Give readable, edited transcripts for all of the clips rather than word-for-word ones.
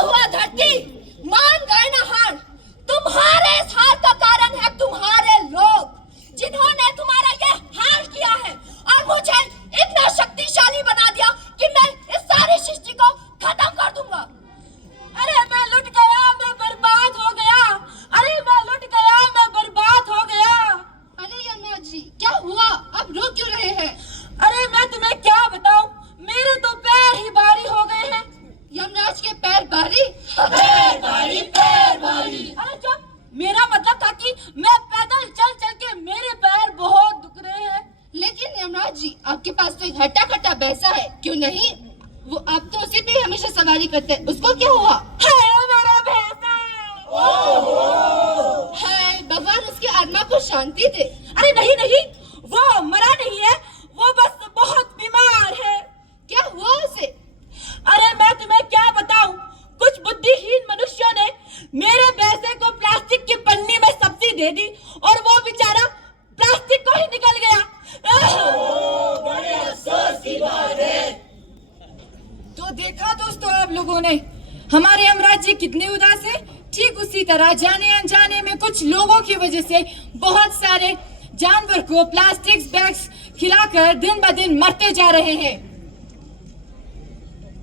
हुआ धरती, मान गए ना हार। तुम्हारे इस हार का कारण है तुम्हारे लोग, जिन्होंने तुम्हारा ये हाल किया है और मुझे इतना शक्तिशाली बना दिया कि मैं इस सारी सृष्टि को खत्म कर दूंगा। अरे मैं लुट गया, मैं बर्बाद हो गया। अरे मैं लुट गया, मैं बर्बाद हो गया। अरे यमराज जी, क्या हुआ? अब रो क्यों रहे हैं? अरे मैं तुम्हें क्या बताऊं, मेरे तो पैर ही भारी हो गए हैं। यमराज के पैर भारी? पैर भारी, पैर भारी। अरे चुप, मेरा मतलब था कि मैं पैदल चल चल के मेरे पैर बहुत दुख रहे हैं। लेकिन यमराज जी, आपके पास तो एक हट्टा कट्टा भैंसा है, क्यों नहीं? वो आप तो उसी पे हमेशा सवारी करते हैं, उसको क्या हुआ? है मेरा भैंसा। हाय भगवान उसकी आत्मा को शांति दे। अरे नहीं नहीं, वो मरा नहीं है, वो बस बहुत बीमार है। क्या हुआ उसे? अरे मैं तुम्हें क्या बताऊं, कुछ बुद्धिहीन मनुष्यों ने मेरे भैंसे को प्लास्टिक की पन्नी में सब्जी दे दी और वो बेचारा प्लास्टिक को ही निकल गया। बड़े अफसोस की बात है। तो देखा दोस्तों आप लोगों ने, हमारे यमराज जी कितने उदास है। ठीक उसी तरह जाने अनजाने में कुछ लोगों की वजह से बहुत सारे जानवर को प्लास्टिक बैग्स खिलाकर दिन ब दिन मरते जा रहे हैं।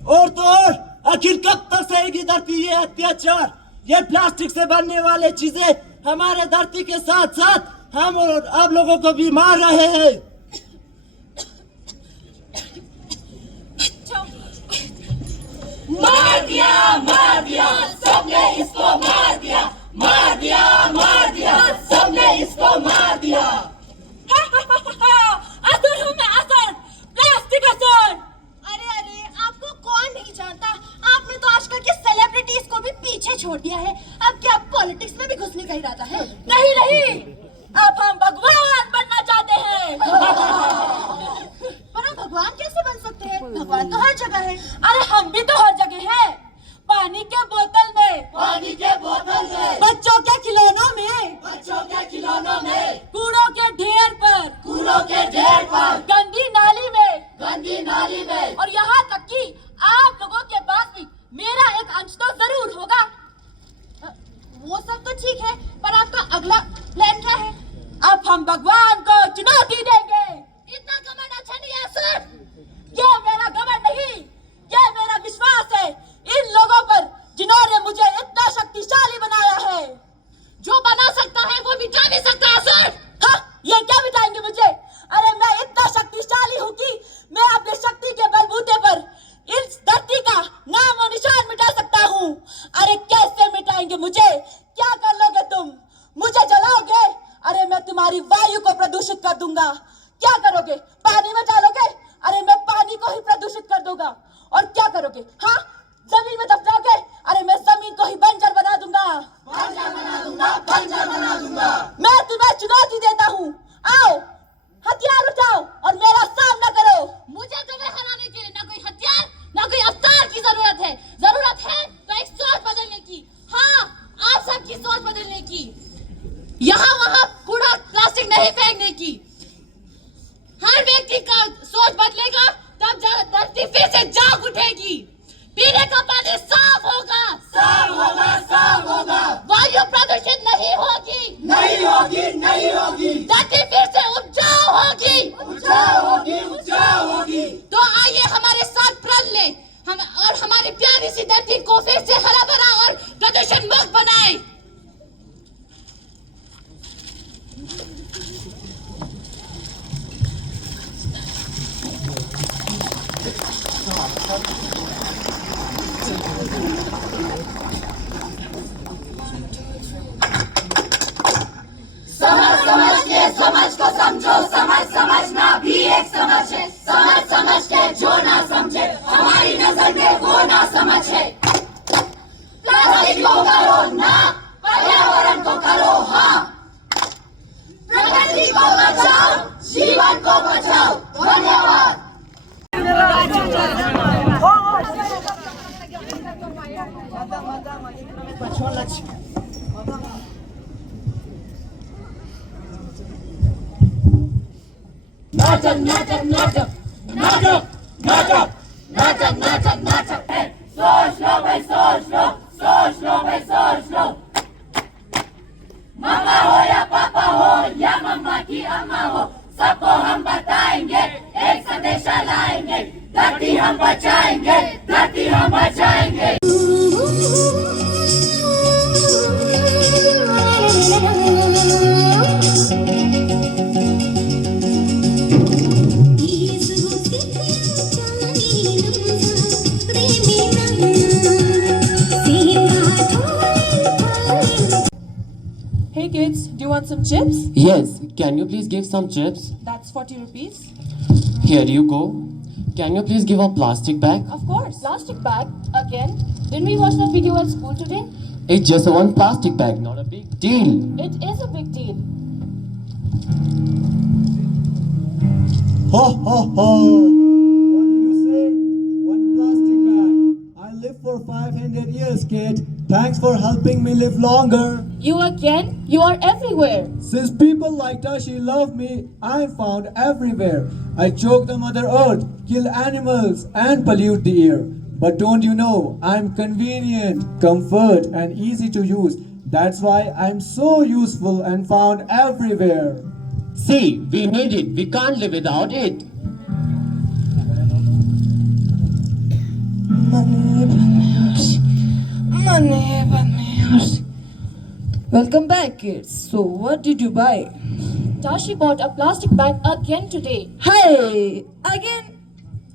और तो और, आखिर कब तक सहेगी धरती ये अत्याचार? ये प्लास्टिक से बनने वाले चीजें हमारे धरती के साथ साथ हम और आप लोगों को भी मार रहे हैं। मार दिया सबने इसको मार दिया, मार दिया सबने इसको मार दिया। असर हूँ मैं, असर, प्लास्टिक असर। अरे आपको कौन नहीं जानता, आपने तो आजकल के सेलिब्रिटीज को भी पीछे छोड़ दिया है। अब क्या पॉलिटिक्स में भी घुसने का इरादा है? नहीं, अब हम भगवान बनना चाहते हैं। पर हम भगवान कैसे बन सकते हैं? भगवान तो हर जगह है। अरे हम भी तो हर जगह हैं, पानी के बोतल में, पानी के बोतल में, बच्चों के खिलौनों में, बच्चों के खिलौनों में, कूड़ों के ढेर पर, कूड़ों के ढेर पर, गंदी नाली में, गंदी नाली में, और यहाँ तक कि आप लोगों के पास भी मेरा एक अंश तो जरूर होगा। वो सब तो ठीक है, पर आपका अगला प्लान क्या है? अब हम भगवान को चुनौती देंगे। इतना घमंड अच्छा नहीं है सर। ये मेरा घमंड नहीं, ये मेरा विश्वास है इन लोगों पर जिन्होंने मुझे इतना शक्तिशाली बनाया है। जो बना सकता है वो मिटा भी सकता है सर। हाँ, ये क्या मिटाएंगे मुझे? अरे मैं इतना शक्तिशाली हूँ कि मैं अपनी शक्ति के बलबूते पर इस धरती का नाम और निशान मिटा सकता हूँ। अरे कैसे मिटाएंगे मुझे? क्या कर लोगे तुम? मुझे जलाओगे? अरे मैं तुम्हारी वायु को प्रदूषित कर दूंगा। क्या करोगे? पानी में डालोगे? अरे मैं पानी को ही प्रदूषित कर दूंगा। और क्या करोगे? हाँ, जमीन में दफनाओगे? अरे मैं जमीन को ही बंजर बना दूंगा। मैं तुम्हें चुनौती देता हूँ, आओ हथियार उठाओ और मेरा सामना करो। मुझे तुम्हें हराने के लिए ना कोई हथियार ना कोई अवतार की जरूरत है। जरूरत है तो एक सोच बदलने की। हाँ, आप सबकी सोच बदलने की। यहाँ वहाँ कूड़ा प्लास्टिक नहीं फेंकने की। हर व्यक्ति का सोच बदलेगा तब धरती फिर से जाग उठेगी। पीने का पानी साफ होगा, साफ होगा, साफ होगा, वायु प्रदूषित नहीं होगी, नहीं होगी, नहीं होगी, धरती फिर से उपजाऊ होगी, उपजाऊ होगी, उपजाऊ होगी। तो आइए हमारे साथ प्रण लें हम और हमारी प्यारी सी धरती को फिर से हरा भरा और प्रदूषण मुक्त बनाएं। समझ को समझो, समझना भी एक समझ है। समझ के जो ना समझे हमारी नजर में वो ना समझ है। प्लास्टिक को करो ना, पर्यावरण को करो हाँ। प्रकृति को बचाओ, जीवन को बचाओ। धन्यवाद। नाटक नाटक नाटक नाटक नाटक नाटक नाटक नाटक है। सोच लो भाई सोच लो भाई सोच लो। मामा हो या पापा हो या मम्मा की अम्मा हो, सबको हम बताएंगे, एक संदेशा लाएंगे, धरती हम बचाएंगे, धरती हम बचाएंगे। Hey kids, do you want some chips? Yes, can you please give some chips? That's 40 rupees. Here you go. Can you please give a plastic bag? Of course. Plastic bag again? Didn't we watch that video at school today? It's just one plastic bag, not a big deal. It is a big deal. Ho ho ho! What did you say? One plastic bag. I live for 500 years, kid. Thanks for helping me live longer. You again? You are everywhere. Since people like Tashi love me, I'm found everywhere. I choke the Mother Earth, kill animals, and pollute the air. But don't you know, I'm convenient, comfort, and easy to use. That's why I'm so useful and found everywhere. See, we need it. We can't live without it. Welcome back, kids. So, what did you buy? Tashi bought a plastic bag again today. Hey, again.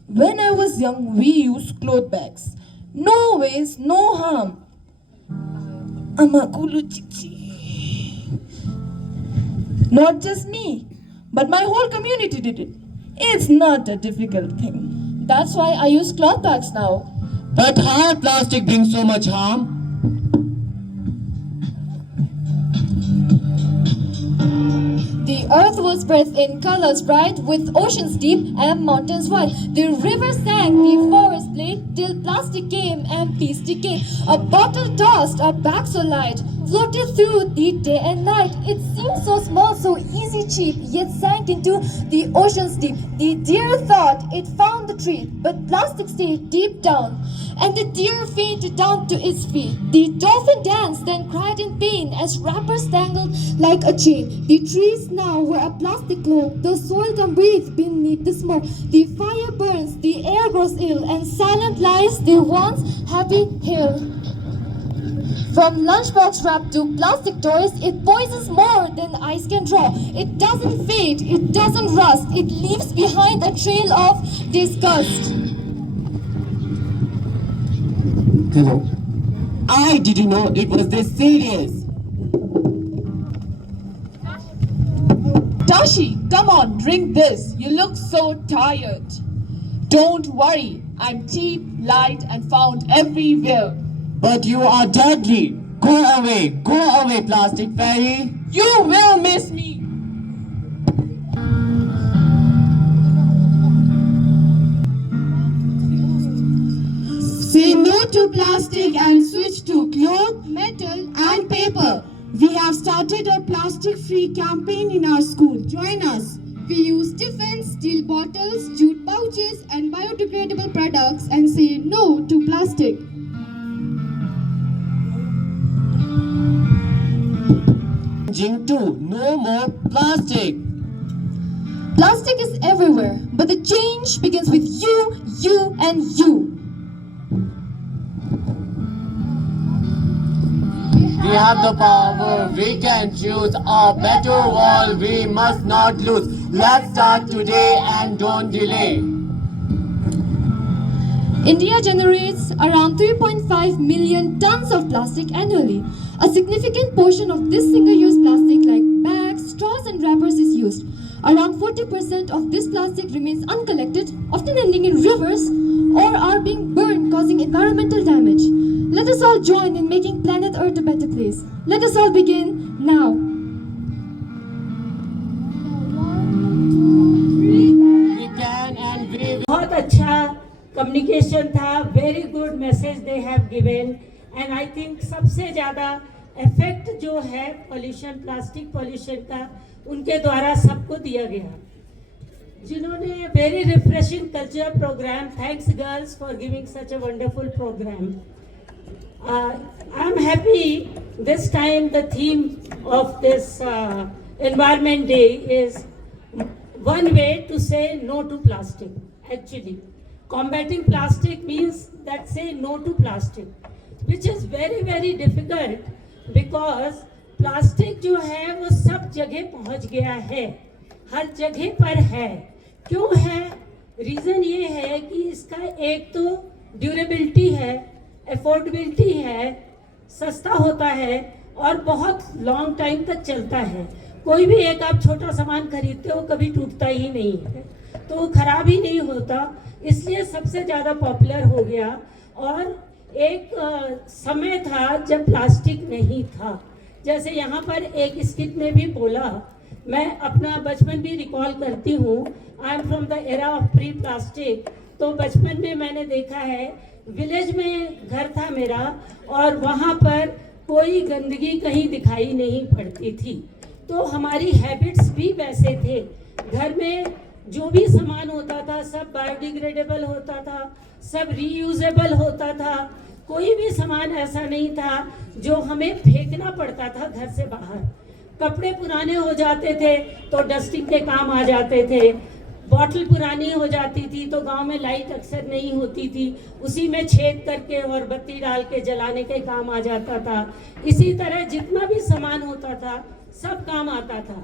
When I was young, we used cloth bags. No waste, no harm. Amakulu chichi. Not just me, but my whole community did it. It's not a difficult thing. That's why I use cloth bags now. But how plastic brings so much harm? The earth was breathed in colors bright, with oceans deep and mountains wide. The river sank, the forest played, till plastic came and peace decayed. A bottle tossed, a bag so light, floated through the day and night. It seemed so small, so easy, cheap, yet sank into the oceans deep. The deer thought it found the treat, but plastic stayed deep down, and the deer fainted down to its feet. The dolphin danced, then cried in pain as wrappers tangled like a chain. The trees now were a plastic cloak, the soil can breathe beneath the smoke. The fire burns, the air grows ill, and silent lies the once happy hill. From lunchbox wrap to plastic toys, it poisons more than ice can draw. It doesn't fade, it doesn't rust, it leaves behind a trail of disgust. Hello. I didn't know it was this serious. Tashi, come on, drink this. You look so tired. Don't worry, I'm cheap, light, and found everywhere. But you are deadly. Go away, plastic fairy. You will miss me. Say no to plastic and switch to cloth, metal and paper. We have started a plastic-free campaign in our school. Join us. We use tiffins, steel bottles, jute pouches and biodegradable products and say no to plastic. Changing to no more plastic. Plastic is everywhere, but the change begins with you and you. We have the power, we can choose a better world, we must not lose. Let's start today and don't delay. India generates around 3.5 million tons of plastic annually. A significant portion of this single-use plastic like bags, straws and wrappers is used. Around 40% of this plastic remains uncollected, often ending in rivers or are being burned, causing environmental damage. Let us all join in making planet Earth a better place. Let us all begin now. We can and we will. बहुत अच्छा communication था, very good message they have given and I think सबसे ज़्यादा effect जो है pollution, plastic pollution का उनके द्वारा सबको दिया गया, जिन्होंने very refreshing culture programme. Thanks girls for giving such a wonderful programme. I'm happy this time the theme of this Environment Day is one way to say no to plastic. Actually, combating plastic means that say no to plastic, which is very very difficult because plastic जो है वो सब जगह पहुंच गया है, हर जगह पर है। क्यों है? रीज़न ये है कि इसका एक तो ड्यूरेबिलिटी है, अफोर्डेबिलिटी है, सस्ता होता है और बहुत लॉन्ग टाइम तक चलता है। कोई भी एक आप छोटा सामान खरीदते हो कभी टूटता ही नहीं है, तो वो खराब ही नहीं होता, इसलिए सबसे ज़्यादा पॉपुलर हो गया। और एक समय था जब प्लास्टिक नहीं था, जैसे यहाँ पर एक स्किट में भी बोला, मैं अपना बचपन भी रिकॉल करती हूँ। I am from the era of pre plastic. तो बचपन में मैंने देखा है, विलेज में घर था मेरा और वहाँ पर कोई गंदगी कहीं दिखाई नहीं पड़ती थी, तो हमारी हैबिट्स भी वैसे थे। घर में जो भी सामान होता था सब बायोडिग्रेडेबल होता था, सब रीयूजेबल होता था, कोई भी सामान ऐसा नहीं था जो हमें फेंकना पड़ता था घर से बाहर। कपड़े पुराने हो जाते थे तो डस्टिंग के काम आ जाते थे, बॉटल पुरानी हो जाती थी तो गांव में लाइट अक्सर नहीं होती थी, उसी में छेद करके और बत्ती डाल के जलाने के काम आ जाता था। इसी तरह जितना भी सामान होता था सब काम आता था।